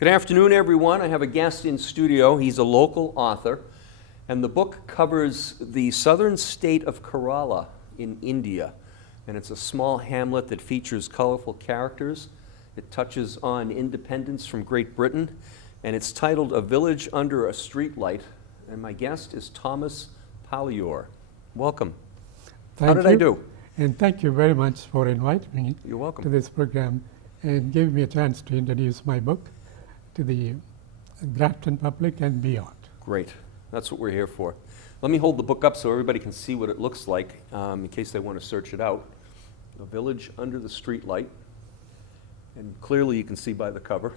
Good afternoon, everyone. I have a guest in studio. He's a local author, and the book covers the southern state of Kerala in India. And it's a small hamlet that features colorful characters. It touches on independence from Great Britain, and it's titled A Village Under a Streetlight. And my guest is Thomas Palayoor. Welcome. How did I do? And thank you very much for inviting me You're welcome. to this program and giving me a chance to introduce my book to the Grafton public and beyond. Great. That's what we're here for. Let me hold the book up so everybody can see what it looks like in case they want to search it out. A Village Under the Streetlight. And clearly you can see by the cover.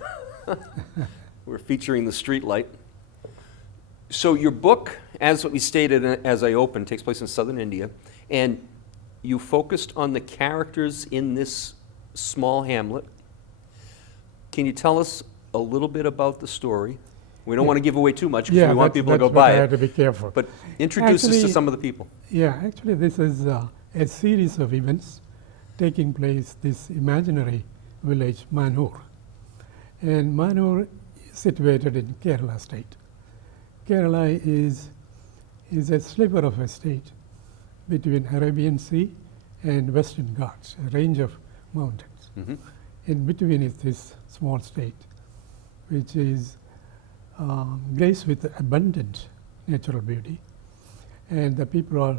We're featuring the streetlight. So your book, as what we stated as I opened, takes place in southern India. And you focused on the characters in this small hamlet. Can you tell us a little bit about the story? We don't want to give away too much because we want people to go buy it. I have to be careful. But introduce us to some of the people. Yeah, actually this is a series of events taking place this imaginary village, Manur. And Manur is situated in Kerala state. Kerala is a sliver of a state between Arabian Sea and Western Ghats, a range of mountains. Mm-hmm. In between is this small state, which is graced with abundant natural beauty, and the people are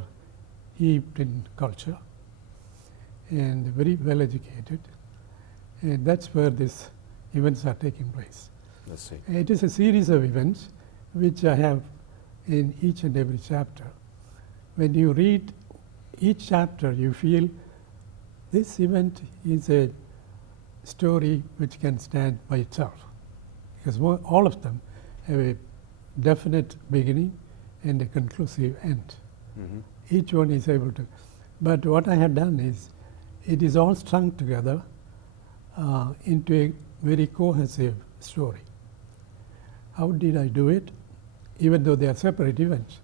steeped in culture and very well educated, and that's where these events are taking place. Let's see. It is a series of events which I have in each and every chapter. When you read each chapter, you feel this event is a story which can stand by itself, because all of them have a definite beginning and a conclusive end. Mm-hmm. Each one is able to. But what I have done is, it is all strung together into a very cohesive story. How did I do it? Even though they are separate events,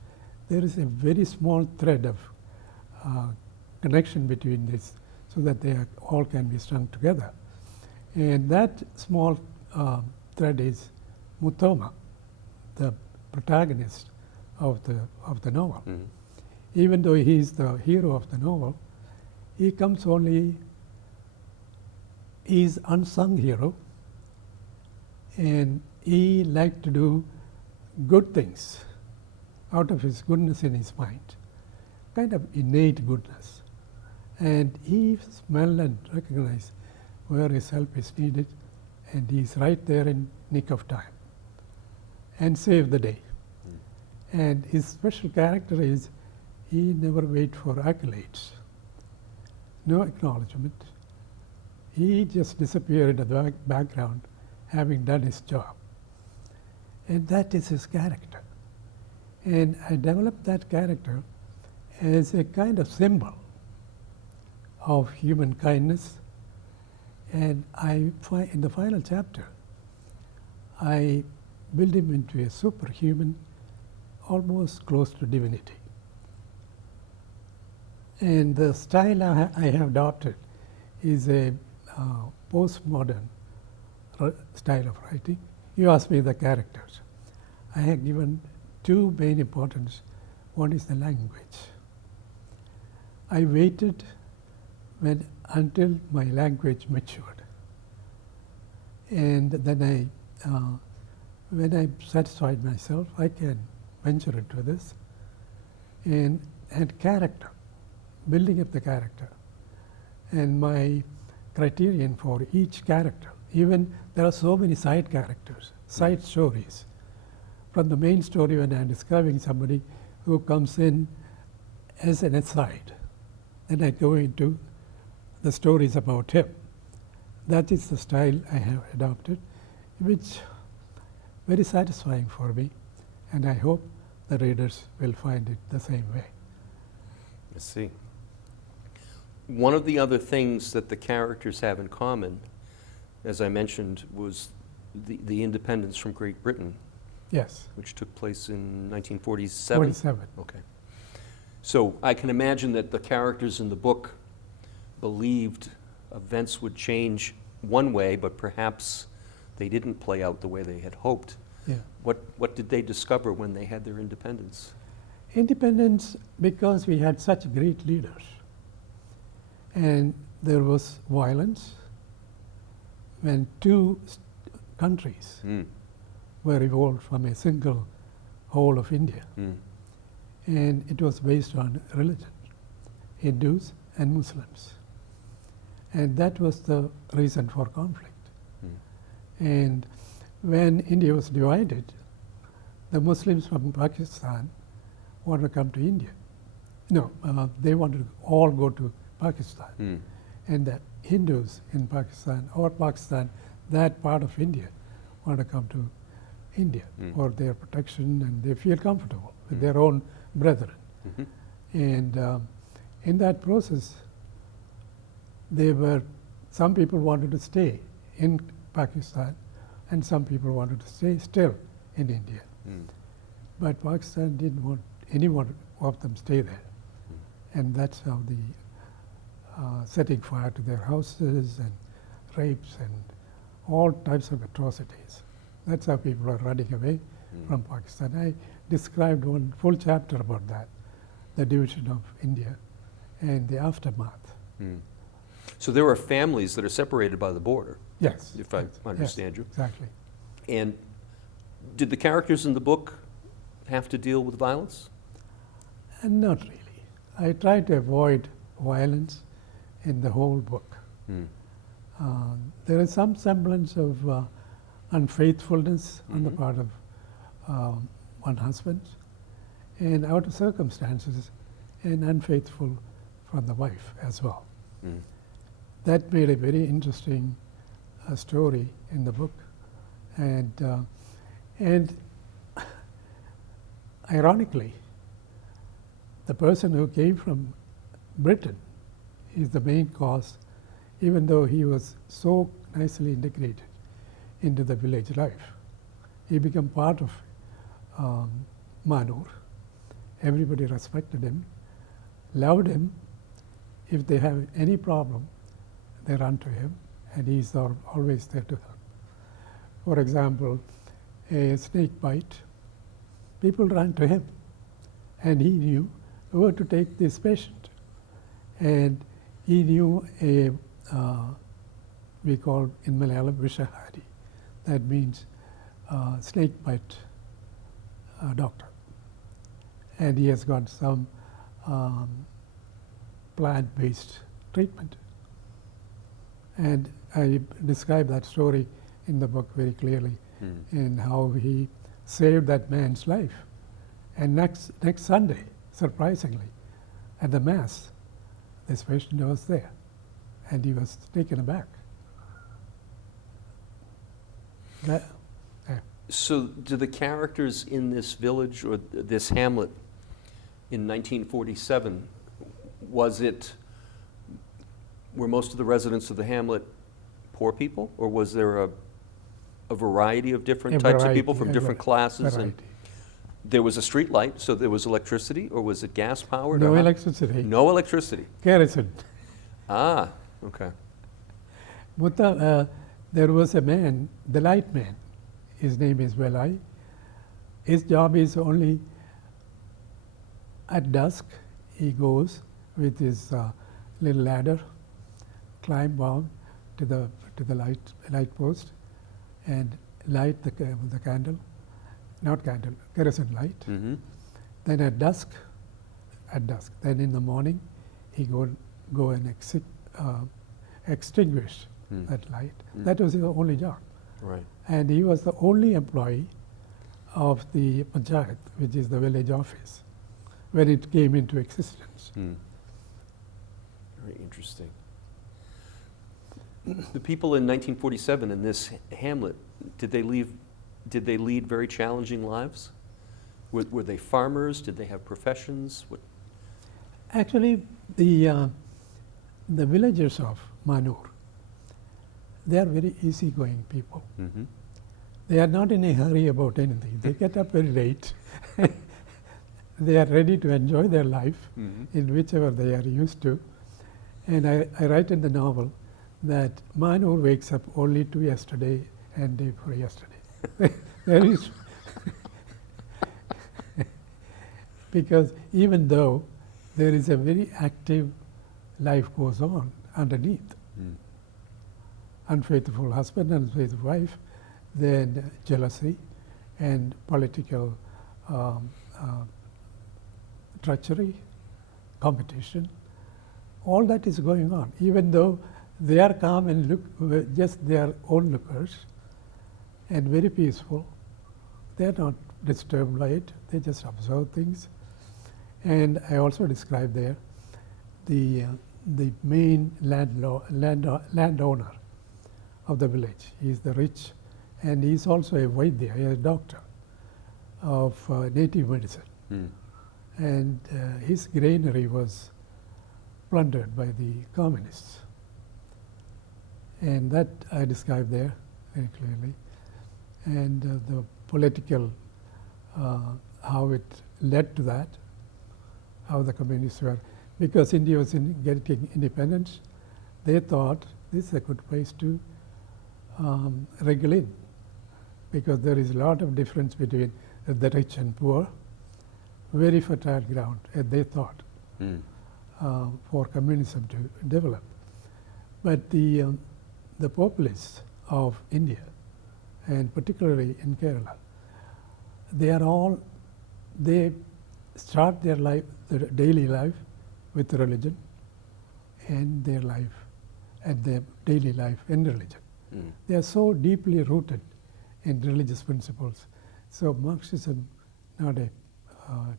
there is a very small thread of connection between this, so that they all can be strung together. And that small thread is Muthoma, the protagonist of the novel. Mm-hmm. Even though he is the hero of the novel, he comes only, he is unsung hero, and he likes to do good things out of his goodness in his mind, kind of innate goodness. And he smells and recognizes where his help is needed, and he is right there in nick of time and save the day. And his special character is, he never waits for accolades, no acknowledgement. He just disappeared in the background, having done his job. And that is his character. And I developed that character as a kind of symbol of human kindness. And in the final chapter, I build him into a superhuman, almost close to divinity. And the style I have adopted is a postmodern style of writing. You asked me the characters. I have given two main importance. One is the language. I waited until my language matured, and then when I satisfied myself, I can venture into this. And character, building up the character, and my criterion for each character. Even there are so many side characters, side stories. From the main story, when I'm describing somebody who comes in as an aside, then I go into the stories about him. That is the style I have adopted, which very satisfying for me, and I hope the readers will find it the same way. I see. One of the other things that the characters have in common, as I mentioned, was the independence from Great Britain. Yes. Which took place in 1947? 47. Okay. So I can imagine that the characters in the book believed events would change one way, but perhaps they didn't play out the way they had hoped. Yeah. What did they discover when they had their independence? Independence, because we had such great leaders. And there was violence when two countries Mm. were evolved from a single whole of India. Mm. And it was based on religion, Hindus and Muslims. And that was the reason for conflict. Mm. And when India was divided, the Muslims from Pakistan wanted to come to India. No, they wanted to all go to Pakistan. Mm. And the Hindus in Pakistan, or Pakistan, that part of India, want to come to India for their protection, and they feel comfortable with their own brethren. Mhm. And in that process, some people wanted to stay in Pakistan, and some people wanted to stay still in India. Mm. But Pakistan didn't want anyone of them stay there. And that's how the setting fire to their houses and rapes and all types of atrocities. That's how people are running away from Pakistan. I described one full chapter about that, the division of India and the aftermath. Mm. So there are families that are separated by the border, Yes. if I yes, understand yes, you. Exactly. And did the characters in the book have to deal with violence? And not really. I try to avoid violence in the whole book. Mm. There is some semblance of unfaithfulness on the part of one husband, and out of circumstances, and unfaithful from the wife as well. Mm. That made a very interesting story in the book, and ironically, the person who came from Britain is the main cause, even though he was so nicely integrated into the village life. He became part of Manur. Everybody respected him, loved him. If they have any problem, they run to him, and he's always there to help. For example, a snake bite, people ran to him, and he knew where to take this patient. And he knew we call in Malayalam Vishahari, that means snake bite doctor. And he has got some plant-based treatment. And I describe that story in the book very clearly, in how he saved that man's life. And next Sunday, surprisingly, at the Mass, this patient was there, and he was taken aback. So do the characters in this village or this hamlet in 1947, were most of the residents of the hamlet poor people, or was there a variety of different types of people from different classes? And there was a street light, so there was electricity, or was it gas powered? No electricity. No electricity. Kerosene. Ah, okay. Mutta, there was a man, the light man. His name is Velai. His job is only at dusk. He goes with his little ladder, climb down to the light post, and light the candle, not candle, kerosene light. Mm-hmm. Then at dusk, then in the morning, he go and extinguish that light. That was his only job. Right. And he was the only employee of the panchayat, which is the village office, when it came into existence. Mm. Very interesting. The people in 1947 in this hamlet, did they lead very challenging lives? Were they farmers? Did they have professions? Actually, the villagers of Manur, they are very easygoing people. Mm-hmm. They are not in a hurry about anything. They get up very late. They are ready to enjoy their life in whichever they are used to. And I write in the novel that Manur wakes up only to yesterday and day for yesterday. There is because even though there is a very active life goes on underneath, unfaithful husband, unfaithful wife, then jealousy and political treachery, competition, all that is going on. Even though they are calm and look just their own lookers and very peaceful, they are not disturbed by it. They just observe things. And I also describe there the main landowner of the village. He is the rich, and he is also a Vaidya, a doctor of native medicine. And his granary was plundered by the communists. And that I described there very clearly. And the political, how it led to that, how the communists were, because India was getting independence, they thought this is a good place to regulate, because there is a lot of difference between the rich and poor, very fertile ground, as they thought, for communism to develop. But the populists of India, and particularly in Kerala, they start their life, their daily life, with religion, and their life, and their daily life in religion. They are so deeply rooted in religious principles. So Marxism, not a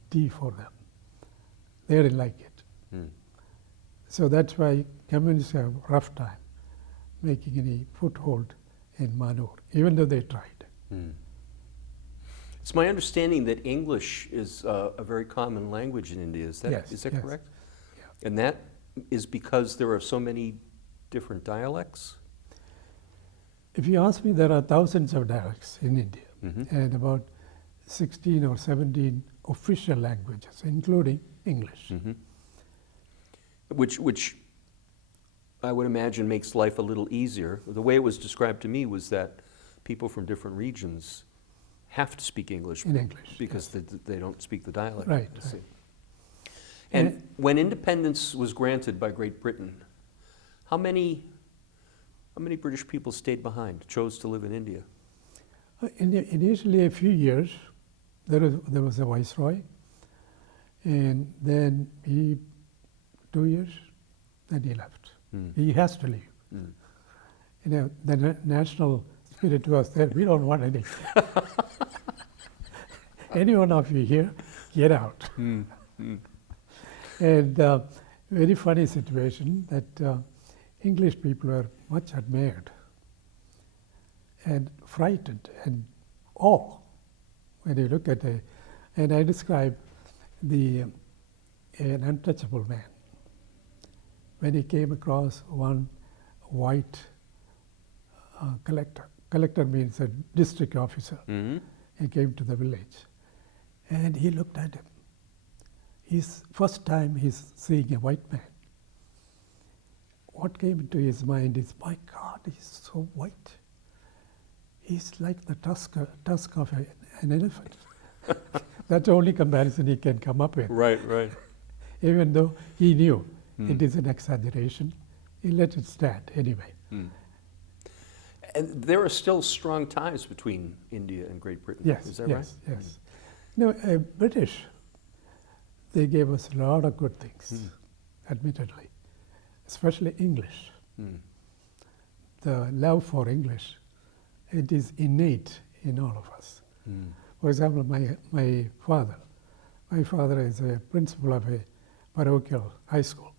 tea for them. They didn't like it. So that's why communists have a rough time making any foothold in Manur, even though they tried. It's my understanding that English is a very common language in India. Is that, Yes, is that yes. correct? Yeah. And that is because there are so many different dialects? If you ask me, there are thousands of dialects in India, and about 16 or 17 official languages, including English. Which I would imagine makes life a little easier. The way it was described to me was that people from different regions have to speak English In English, because they don't speak the dialect. Right, I see. right. And when independence was granted by Great Britain, how many British people stayed behind, chose to live in India? Initially, a few years, there was a viceroy, and then 2 years, then he left. He has to leave. The national spirit was there. We don't want any. Any one of you here, get out. And very funny situation that English people were much admired and frightened and awe when you look at and I describe an untouchable man. When he came across one white collector. Collector means a district officer. He came to the village, and he looked at him. His first time he's seeing a white man. What came into his mind is, my God, he's so white. He's like the tusk of an elephant. That's the only comparison he can come up with. Right. Even though he knew it is an exaggeration, he let it stand anyway. And there are still strong ties between India and Great Britain. Yes, is that yes, right? yes. No, British, they gave us a lot of good things, admittedly, especially English. The love for English, it is innate in all of us. For example, my father is a principal of a parochial high school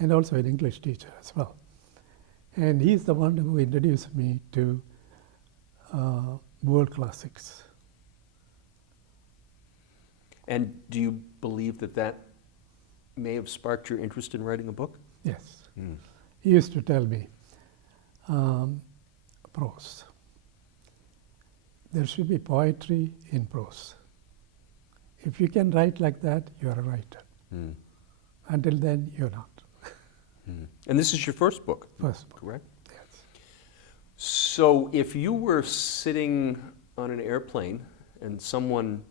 and also an English teacher as well. And he's the one who introduced me to world classics. And do you believe that may have sparked your interest in writing a book? Yes. He used to tell me, prose. There should be poetry in prose. If you can write like that, you are a writer. Until then, you're not. And this is your first book? First book. Correct? Yes. So if you were sitting on an airplane and someone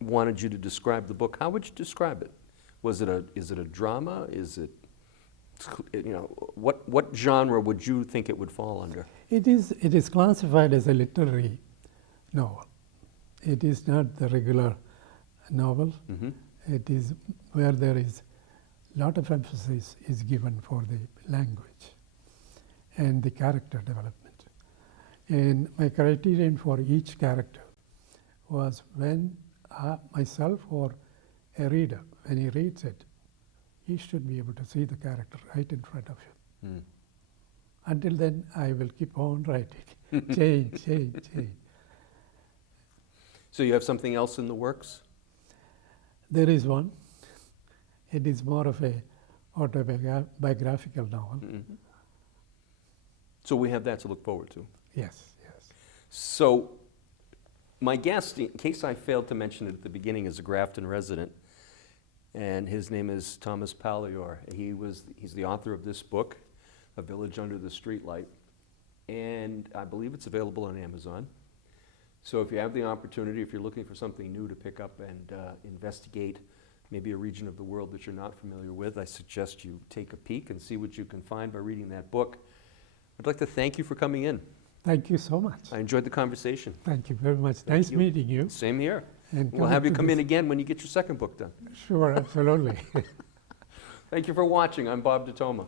wanted you to describe the book, how would you describe it? Is it a drama? Is it, what genre would you think it would fall under? It is classified as a literary novel. It is not the regular novel. Mm-hmm. It is where there is lot of emphasis is given for the language and the character development. And my criterion for each character was when myself or a reader, when he reads it, he should be able to see the character right in front of him. Mm. Until then, I will keep on writing, change. So you have something else in the works? There is one. It is more of a autobiographical novel. Mm-hmm. So we have that to look forward to. Yes. So my guest, in case I failed to mention it at the beginning, is a Grafton resident, and his name is Thomas Palayoor. He's the author of this book, A Village Under the Streetlight, and I believe it's available on Amazon. So if you have the opportunity, if you're looking for something new to pick up and investigate maybe a region of the world that you're not familiar with, I suggest you take a peek and see what you can find by reading that book. I'd like to thank you for coming in. Thank you so much. I enjoyed the conversation. Thank you very much. Thank Nice you. meeting you. Same here. And We'll have you to come in this- again when you get your second book done. Sure, absolutely. Thank you for watching. I'm Bob DeToma.